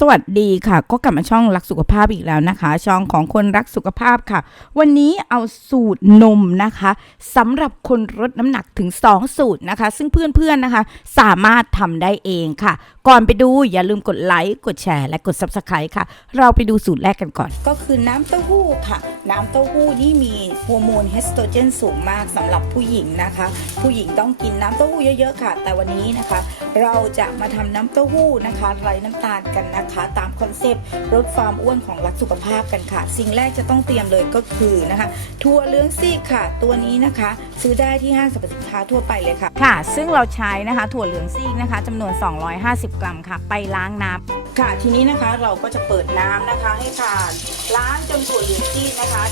สวัสดีค่ะ ก็กลับมาช่องรักสุขภาพอีกแล้วนะคะ ช่องของคนรักสุขภาพค่ะ วันนี้เอาสูตรนมนะคะสำหรับคนลดน้ำหนักถึง 2 สูตรนะคะ ซึ่งเพื่อนๆนะคะ สามารถทำได้เองค่ะ ก่อนไปดูอย่าลืมกดไลค์กดแชร์และกด Subscribe ค่ะ เราไปดูสูตรแรกกันก่อน ก็คือน้ำเต้าหู้ค่ะ น้ำเต้าหู้นี่มีฮอร์โมนเฮสโตรเจนสูงมากสำหรับผู้หญิงนะคะ ผู้หญิงต้องกินน้ำเต้าหู้เยอะๆค่ะ แต่วันนี้นะคะ เราจะมาทำน้ำเต้าหู้นะคะไร้น้ำตาลกันนะคะตามคอนเซปต์ลดความอ้วนของรักสุขภาพกันค่ะ สิ่งแรกจะต้องเตรียมเลยก็คือนะคะถั่วเหลืองซีกค่ะ ตัวนี้นะคะ ซื้อได้ที่ห้างสรรพสินค้าทั่วไปเลยค่ะค่ะ ซึ่งเราใช้นะคะถั่วเหลืองซีกนะคะจำนวน 250 กรัมค่ะ ไปล้างน้ำค่ะทีนี้นะคะเราก็จะเปิดน้ำนะคะ ให้ผ่านล้างจนถั่วเหลืองซีกนะคะ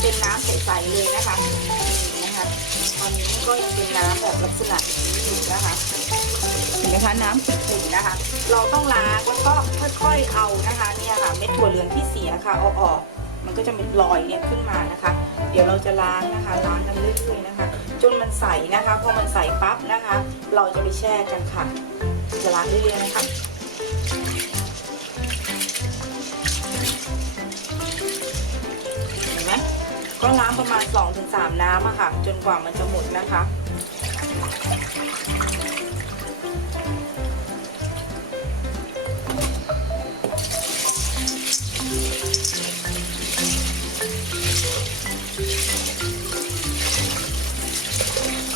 เป็นน้ำใสๆเลยนะคะนี่นะคะตอนนี้ ก็ยังเป็นน้ำแบบลักษณะนี้อยู่นะคะเห็นไหมคะน้ำขุ่นๆนะคะ เราต้องล้างแล้วก็ค่อยๆเอานะคะเนี่ยค่ะเม็ดถั่วเหลืองที่เสียค่ะเอาออก มันก็จะเป็นรอยเนี่ยขึ้นมานะคะ เดี๋ยวเราจะล้างนะคะ ล้างกันเรื่อยๆนะคะ จนมันใสนะคะ พอมันใสปั๊บนะคะ เราจะไปแช่กันค่ะ จะล้างเรื่อยๆนะคะ ก็ล้างประมาณ 2-3 น้ำอะค่ะ จนกว่ามันจะหมดนะคะ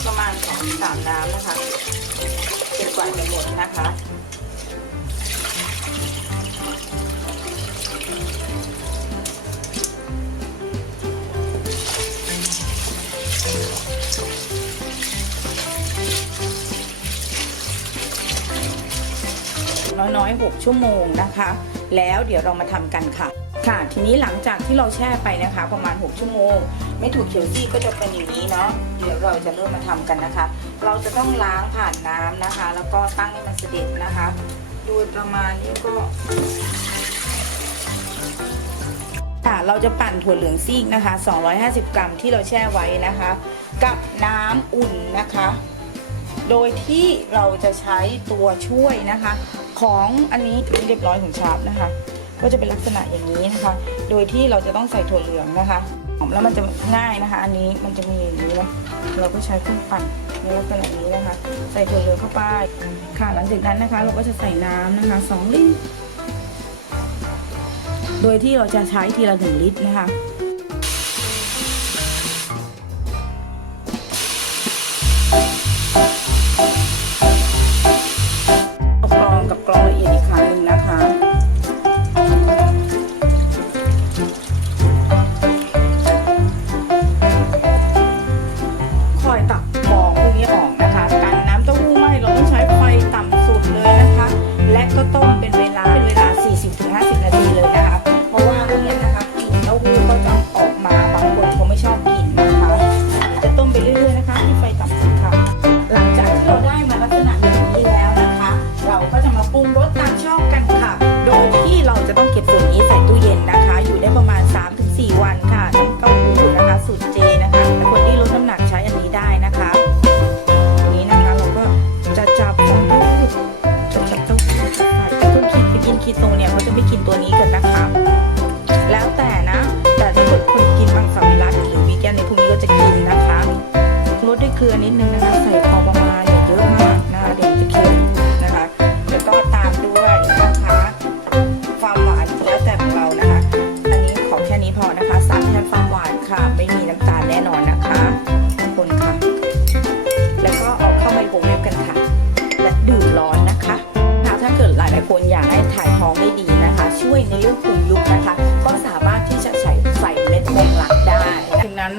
ประมาณสองสามน้ำนะคะ จนกว่าจะหมดนะคะ น้อยๆ 6 ชั่วโมงนะคะ แล้วเดี๋ยวเรามาทำกันค่ะ ค่ะ ทีนี้หลังจากที่เราแช่ไปนะคะ ประมาณ 6 ชั่วโมงไม่ถูกเขียวซี่ก็จะเป็นอย่างนี้เนาะเดี๋ยวเราจะเริ่มมาทำกันนะคะ เราจะต้องล้างผ่านน้ำนะคะ แล้วก็ตั้งให้มันเสด็จนะคะ โดยประมาณนี้ก็ค่ะเราจะปั่นถั่วเหลืองซีกนะคะ 250 กรัมที่เราแช่ไว้นะคะ กับน้ำอุ่นนะคะ โดยที่เราจะใช้ตัวช่วยนะคะ ของอันนี้เรียบร้อยของชาร์ปนะคะ ก็จะเป็นลักษณะอย่างนี้นะคะ โดยที่เราจะต้องใส่ถั่วเหลืองนะคะแล้วมันจะง่ายนะคะ อันนี้มันจะมีอย่างนี้นะเราก็ใช้เครื่องปั่นในลักษณะนี้นะคะ ใส่ถั่วเหลืองเข้าไปค่ะหลังจากนั้นนะคะ เราก็จะใส่น้ำนะคะสองลิตรโดยที่เราจะใช้ทีละหนึ่งลิตรนะคะ คิดไปกินคีโตเนี่ยเขาจะไม่กินตัวนี้กันนะคะ แล้วแต่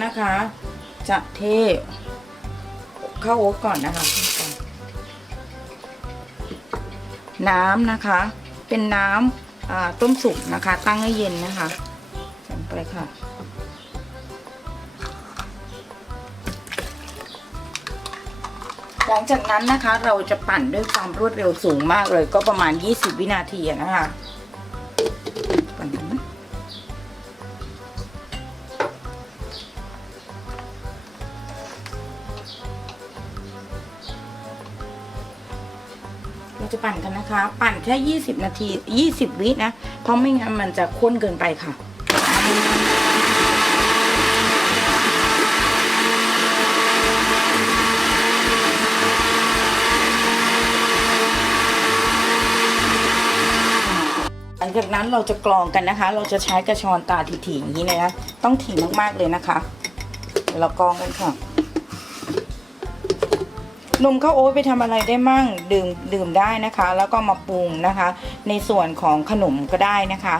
นะคะ จะเทเข้าโอ๊ตก่อนนะคะ น้ำนะคะ เป็นน้ำต้มสุกนะคะ ตั้งให้เย็นนะคะใส่ไปค่ะหลังจากนั้นนะคะเราจะปั่นด้วยความรวดเร็วสูงมากเลย ก็ประมาณ 20 วินาทีนะคะ จะปั่นกันนะคะ ปั่นแค่ 20 นาที 20 วินะ เพราะไม่งั้นมันจะข้นเกินไปค่ะหลังจากนั้นเราจะกรองกันนะคะ เราจะใช้กระชอนตาถี่ๆอย่างนี้เลยนะ ต้องถี่มากๆเลยนะคะเดี๋ยวเรากรองกันค่ะ นมข้าวโอ๊ตไปทำอะไรได้มั่งดื่มดื่มได้นะคะ แล้วก็มาปรุงนะคะ ในส่วนของขนมก็ได้นะคะ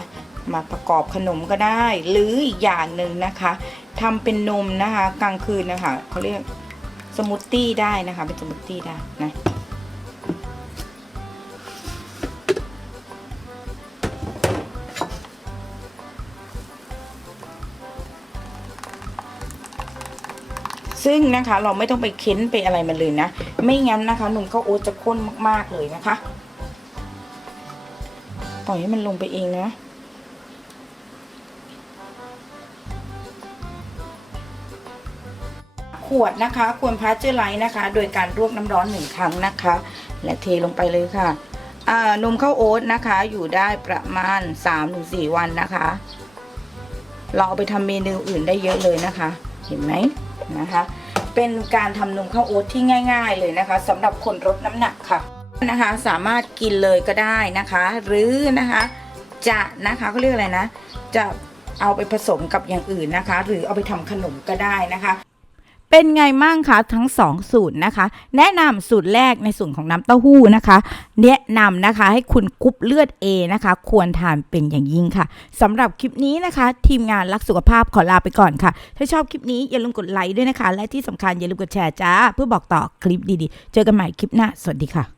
มาประกอบขนมก็ได้ หรืออีกอย่างหนึ่งนะคะทำเป็นนมนะคะ กลางคืนนะคะเขาเรียกสมูทตี้ได้นะคะ เป็นสมูทตี้ได้นะ ซึ่งนะคะเราไม่ต้องไปเค้นไปอะไรมันเลยนะ ไม่งั้นนะคะนมข้าวโอ๊ตจะข้นมากๆเลยนะคะ ปล่อยให้มันลงไปเองนะขวดนะคะควรพาสเจอร์ไลท์นะคะ โดยการรวบน้ำร้อนหนึ่งครั้งนะคะ และเทลงไปเลยค่ะนมข้าวโอ๊ตนะคะ อยู่ได้ประมาณ 3-4 วันนะคะ เราเอาไปทำเมนูอื่นได้เยอะเลยนะคะ เห็นไหม นะคะ เป็นการทำนมข้าวโอ๊ตที่ง่าย ๆ เลยนะคะสำหรับคนลดน้ำหนักค่ะนะคะสามารถกินเลยก็ได้นะคะ หรือนะคะจะนะคะเขาเรียกอะไรนะ จะเอาไปผสมกับอย่างอื่นนะคะ หรือเอาไปทำขนมก็ได้นะคะ เป็นไงมั่งคะทั้ง 2 สูตรนะคะ แนะนำสูตรแรกในส่วนของน้ำเต้าหู้นะคะ แนะนำนะคะให้คุณกรุ๊ปเลือด A นะคะ ควรทานเป็นอย่างยิ่งค่ะสำหรับคลิปนี้นะคะ ทีมงานรักสุขภาพขอลาไปก่อนค่ะ ถ้าชอบคลิปนี้อย่าลืมกดไลค์ด้วยนะคะ และที่สำคัญอย่าลืมกดแชร์จ้า เพื่อบอกต่อคลิปดีๆ เจอกันใหม่คลิปหน้าสวัสดีค่ะ